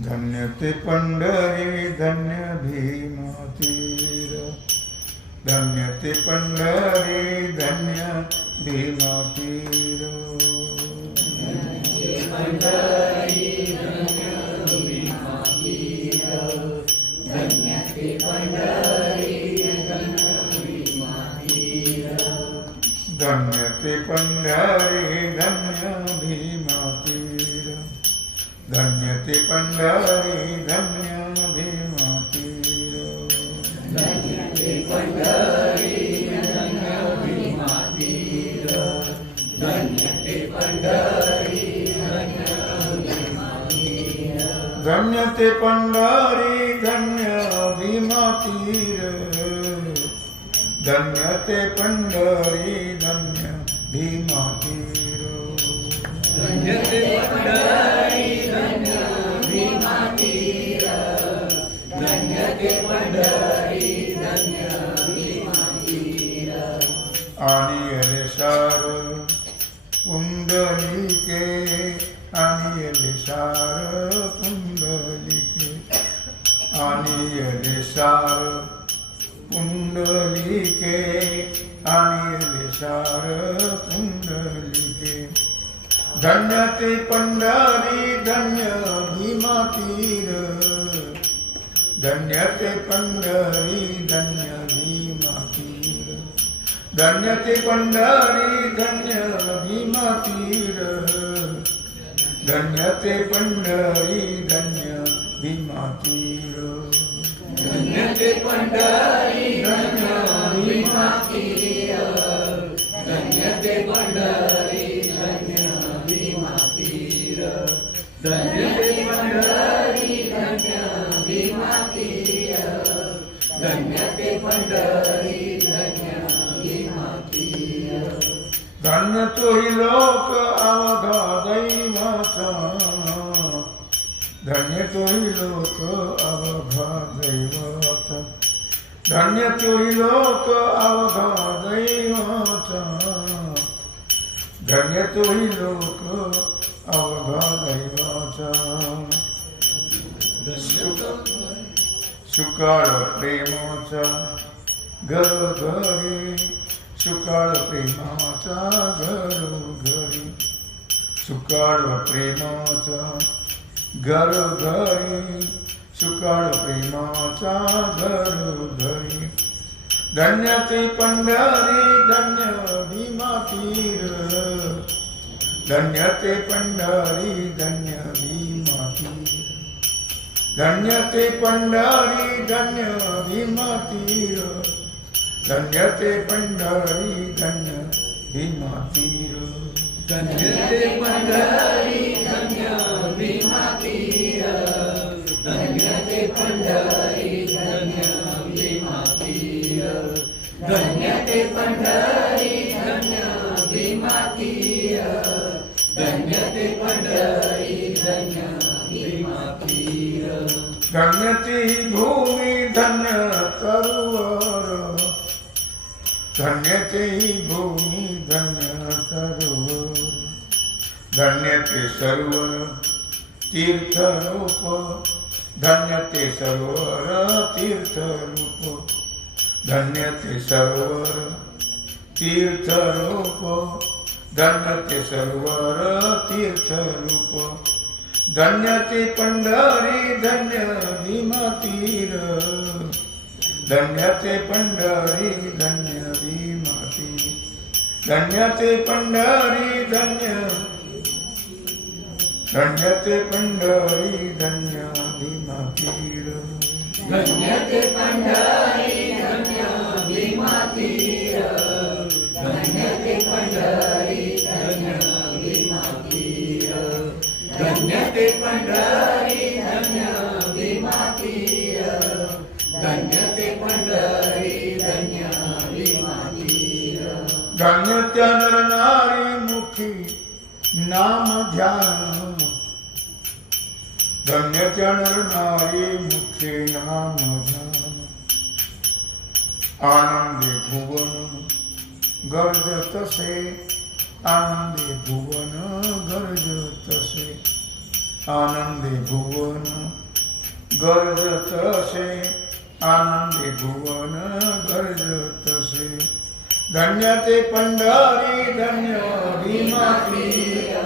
धन्य ते पंढरी धन्य भीमा तीर, धन्य ते पंढरी धन्य भीमा तीर, धन्य ते पंढरी धन्य ते पंढरी धन्य भीमा तीर, धन्य ते पंढरी धन्य भीमा तीर, धन्य ते पंढरी धन्य भीमा तीर, धन्य ते पंढरी धन्य भीमा तीर, धन्य ते पंढरी धन्य भीमा तीर, धन्य ते पंढरी धन्य भीमा तीर, धन्य ते पंढरी धन्य भीमा तीर, धन्य ते पंढरी धन्य भीमा तीर, आणि यलेशार पुंडलिके, आणि यलेशार पुंडलिके, आणि यलेशार पुंडलिके, आणि यलेशार पुंडलिके, धन्य ते पंढरी धन्य भीमा तीर, धन्य ते पंढरी धन्य भीमा तीर, धन्य ते पंढरी धन्य भीमा तीर, धन्य ते पंढरी धन्य भीमा तीर, धन्य ते पंढरी धन्य भीमा तीर, धन्य ते पंढरी धन्य भीमा तीर, धन्य ते पंढरी धन्य भीमा तीर, धन्य ते पंढरी धन्य भीमा तीर, धन्य तोही लोक अवघा दैवाचा, धन्य तोही लोक अवघा दैवाचा, धन्य तोही लोक अवघा दैवाचा, धन्य तोही लोक अवघा दैवाचा, सुकाळ प्रेमाचा घरोघरी, सुकाळ प्रेमाचा घरोघरी, सुकाळ प्रेमाचा घरोघरी, सुकाळ प्रेमाचा घरोघरी, धन्य ते पंढरी धन्य भीमा तीर, धन्य ते पंढरी धन्य भीमा तीर, धन्य ते पंढरी धन्य भीमा तीर, धन्य ते पंढरी धन्य भीमा तीर, धन्य ते पंढरी धन्य भीमा तीर, धन्य ते पंढरी धन्य भीमा तीर, धन्य ते पंढरी धन्य भीमा तीर, धन्य ते पंढरी धन्य भीमा तीर, धन्य ती भूमी धन्य धन्य ते भूमी धन्य सरोवर धन्य ते सरोवर तीर्थरूप धन्य ते सरोवर तीर्थरूप धन्य ते सरोवर तीर्थरूप धन्य ते सरोवर तीर्थरूप धन्य ते पंढरी धन्य भीमा तीर धन्य ते पंढरी धन्य भीमा तीर धन्य ते पंढरी धन्य ते पंढरी धन्य भीमा तीर धन्य ते पंढरी धन्य भीमा तीर धन्य ते पंढरी धन्य भीमा तीर धन्य ते पंढरी धन्य भीमा तीर धन्य ते पंढरी धन्य भीमा तीर धन्य त्या नर नारी मुखी नाम ध्यान धन्य त्या नर नारी मुखी नाम ध्यान आनंदे भुवन गर्जतसे आनंदे भुवन गर्जतसे आनंदे भुवन गर्जतसे आनंदे भुवन गर्जतसे धन्य ते पंढरी धन्य भीमा तीर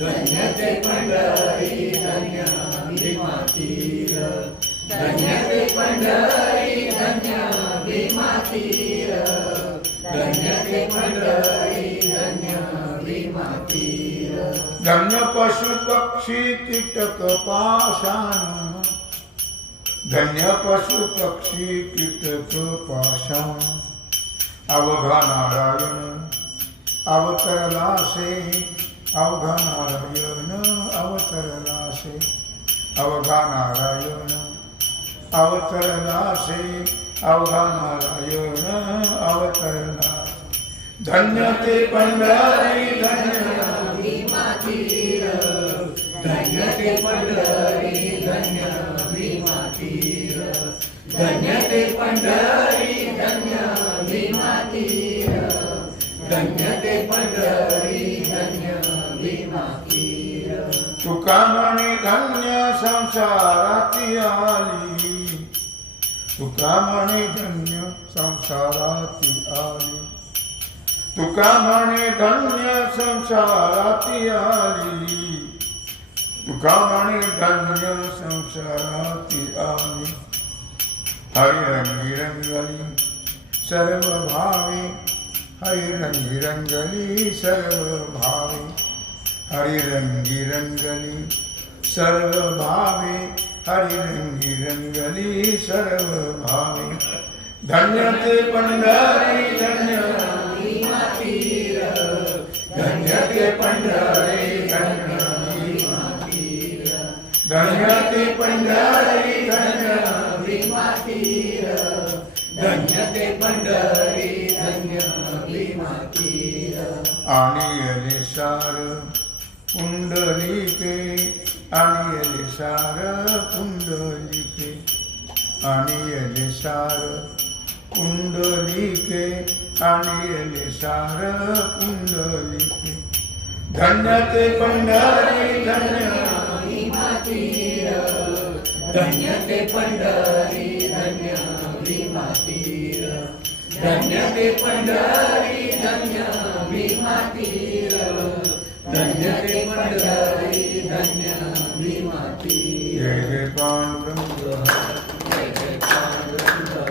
धन्य ते पंढरी धन्य भीमा तीर धन्य ते पंढरी धन्य भीमा तीर धन्य ते पंढरी धन्य भीमा तीर धन्य पशु पक्षी कीटक पाषाण धन्य पशु पक्षी कीटक पाषाण अवघा नारायण अवतरलासे अवघा नारायण अवतरलासे अवघा नारायण अवतरलासे अवघा नारायण अवतरलासे धन्य ते पंढरी धन्य भीमा तीर धन्य ते पंढरी धन्य भीमा तीर धन्य ते पंढरी धन्य भीमा तीर धन्य ते पंढरी धन्य भीमा तीर तुका म्हणे धन्य संसाराती आली तुका म्हणे धन्य संसाराती आली तुका म्हणे धन्य संसाराती आली तुका म्हणे धन्य संसाराती आली हरि रंगी रंगली सर्व भावे हरि रंगी रंगली सर्व भावे हरि रंगी रंगली सर्व भावे हरि रंगी रंगली सर्व भावे धन्य ते पंढरी धन्य भीमा तीर धन्य ते पंढरी धन्य भीमा तीर धन्य ते पंढरी धन्य भीमा तीर धन्य ते पंढरी धन्य भीमा तीर आणियले सार पुंडलिके आणियले सार पुंडलिके आणियले सार पुंडलिके आणियले सार पुंडलिके धन्य ते पंढरी धन्य भीमा तीर धन्य ते पंढरी धन्य भीमा तीर धन्य ते पंढरी धन्य भीमा तीर धन्य ते पंढरी धन्य भीमा तीर जय जय पांडुरंग जय जय पांडुरंग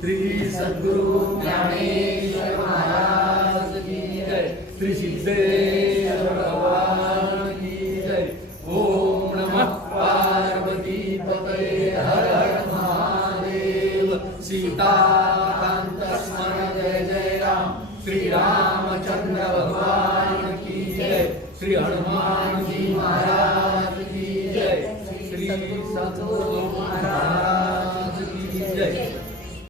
श्री सद्गुरु ज्ञानेश्वर महाराज की जय। सिद्धेश्वर भगवान की जय। ओम नमः पार्वती पतये हर हर महादेव। सीताकांत स्मरण जय जय राम। श्री रामचंद्र भगवान की जय। श्री हनुमान जी महाराज की जय। श्री सद्गुरु महाराज की जय।